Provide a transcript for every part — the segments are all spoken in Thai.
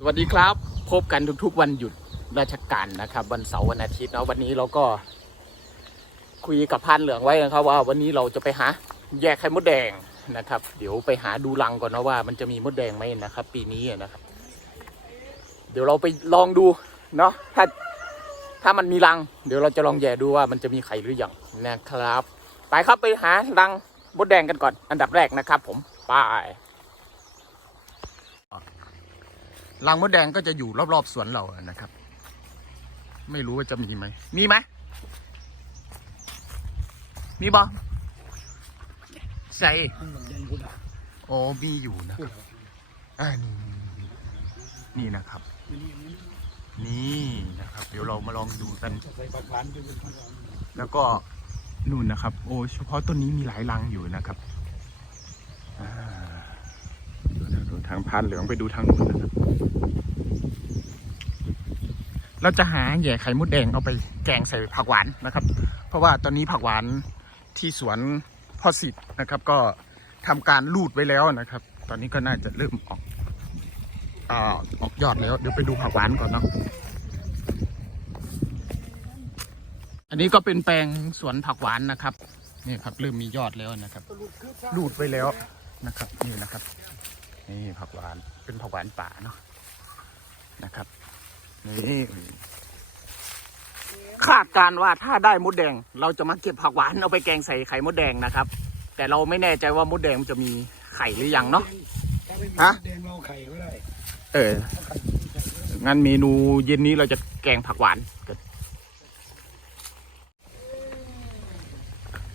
สวัสดีครับ พบกันทุกๆวันหยุดราชการนะครับ วันเสาร์วันอาทิตย์เนาะวันนี้เราก็คุยกับพันเหลืองไว้นะครับ ว่าวันนี้เราจะไปหาแยกไข่มดแดงนะครับ เดี๋ยวไปหาดูรังก่อนนะว่า มันจะมีมดแดงไหมนะครับ ปีนี้นะครับ เดี๋ยวเราไปลองดูเนาะถ้าถ้ามันมีรัง เดี๋ยวเราจะลองแย่ดูว่ามันจะมีไข่หรือยังนะครับ ไปครับไปหารังมดแดงกันก่อน อันดับแรกนะครับ ผมไป รังมดแดงก็จะอยู่รอบๆสวนเรานะครับ ไม่รู้ว่าจะมีไหม มีไหม มีบอใส่มันเหมือนแดงพุดอะโอ้มีอยู่นะพูดเหรออ่านี่นี่นะครับมันนี่มันนี่นะครับ เดี๋ยวเรามาลองดูกันจะใส่ปลาหวานด้วยเป็นปลาหวานแล้วก็นู่นนะครับ โอ้เฉพาะต้นนี้มีหลายรังอยู่นะครับอ่าดูนะดู ทางพานเหลืองไปดูทางนู้นนะครับ เราจะหาแย่ไข่มดแดงเอาไปแกงใส่ผักหวานนะครับ เพราะว่าตอนนี้ผักหวานที่สวนพ่อสิทธิ์นะครับ ก็ทำการรูดไว้แล้วนะครับ ตอนนี้ก็น่าจะเริ่มออกอออกยอดแล้ว เดี๋ยวไปดูผักหวานก่อนเนาะอันนี้ก็เป็นแปลงสวนผักหวานนะครับนี่ครับเริ่มมียอดแล้วนะครับก็รูดคือรูดไว้แล้วนะครับ นี่นะครับ นี่ผักหวานเป็นผักหวานป่าเนาะนะครับนี่คาดการณ์ว่าถ้าได้มดแดง เราจะมาเก็บผักหวานเอาไปแกงใส่ไข่มดแดงนะครับ แต่เราไม่แน่ใจว่ามดแดงมันจะมีไข่หรือยังเนาะถ้าไม่มีฮะแดงเราไข่ก็ได้ เออเอาไข่ใส่ก็ได้งั้นเมนูเย็นนี้เราจะแกงผักหวานกัน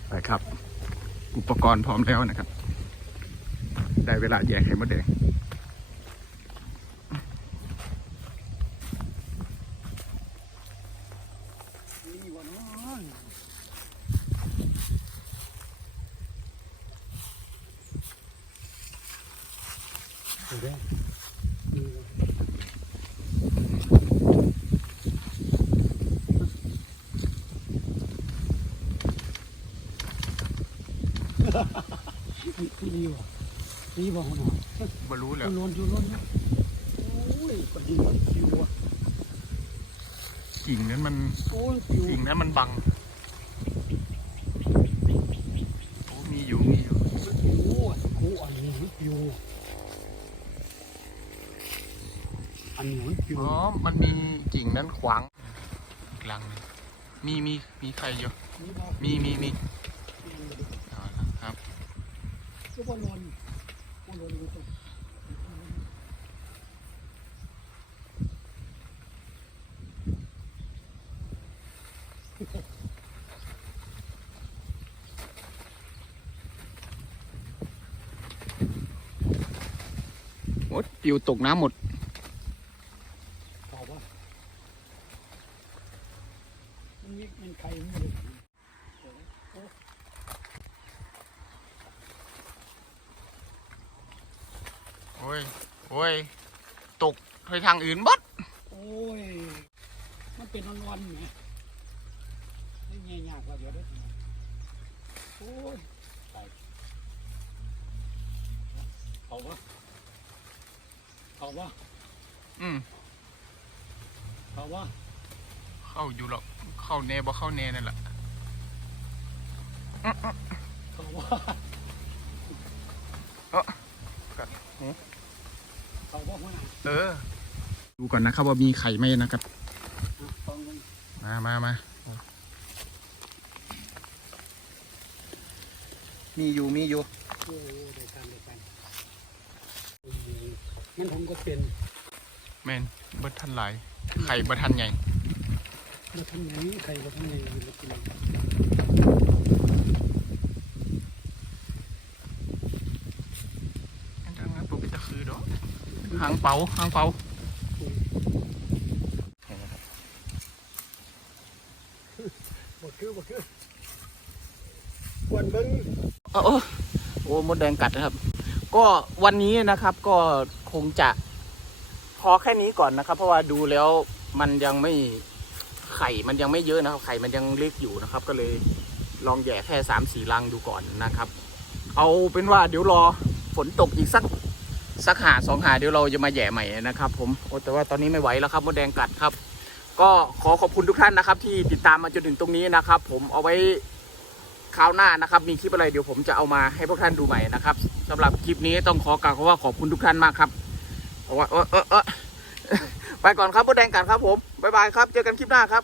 ไปครับ อุปกรณ์พร้อมแล้วนะครับ ได้เวลาแยกไข่มดแดงนี่วะเนาะดูดินี่วะนี่นี่วะนี่วะหัวหน้ามารู้แล้จุวลนจุลนนะโอ้ยก็ดีมันปิวอะกิ่งนั้นมันโอ้ยปิวกิ่งนั้นมันบังโอ้มีอยู่มีอยู่มันปิวอะกูอันนี้มันปิวอันนี้มันปิวอ๋อมันมีกิ่งนั้นขวางอีกลังหนึงมีมีมีใครอยู่นี่บอกมีมีมีเอาละครับก็บอลน บอลนมันต้องหมดปิวตกน้ำหมดมันนี่มันใครไม่รู้ โอ้ย โอ้ย ตกไปทางอื่นบดโอ้ย มันเป็นวันๆไงไม่เงี้ยยากกว่าเดี๋ยวได้โอ้ยตายเอาวะเอาวะอืมเอาวะเข้าอยู่หรอก เข้าแน่บ่เข้าแน่นั่นแหละเอาวะเอ้อกัดหู เออ ดูก่อนนะครับว่ามีไข่ไหมนะครับ มามามามีอยู่มีอยู่มันผมก็เป็นแมนเบิดทันหลาย ไข่เบิดทันใหญ่มาทำไหนใครมาทำไหนอยู่มากิน อันนั้นนะตัวเป็นตะคือดอกหาง เป๋าหางเปาบดคือบ่คือควนเบิ้งโอ้โอ้โอ้มดแดงกัดนะครับ ก็วันนี้นะครับก็คงจะพอแค่นี้ก่อนนะครับ เพราะว่าดูแล้วมันยังไม่ไข่มันยังไม่เยอะนะครับ ไข่มันยังเล็กอยู่นะครับ ก็เลยลองแย่แค่สามสี่รังดูก่อนนะครับ เอาเป็นว่าเดี๋ยวรอฝนตกอีกสัก สักหาสองหาเดี๋ยวเราจะมาแย่ใหม่นะครับผมโอ้แต่ว่าตอนนี้ไม่ไหวแล้วครับมดแดงกัดครับ ก็ขอขอบคุณทุกท่านนะครับ ที่ติดตามมาจนถึงตรงนี้นะครับ ผมเอาไว้คราวหน้านะครับมีคลิปอะไรเดี๋ยวผมจะเอามาให้พวกท่านดูใหม่นะครับสำหรับคลิปนี้ต้องขอกล่าวคำว่าขอบคุณทุกท่านมากครับเพราว่าเออเออเออไปก่อนครับมดแดงกัดครับผมบ๊ายบายครับ เจอกันคลิปหน้าครับ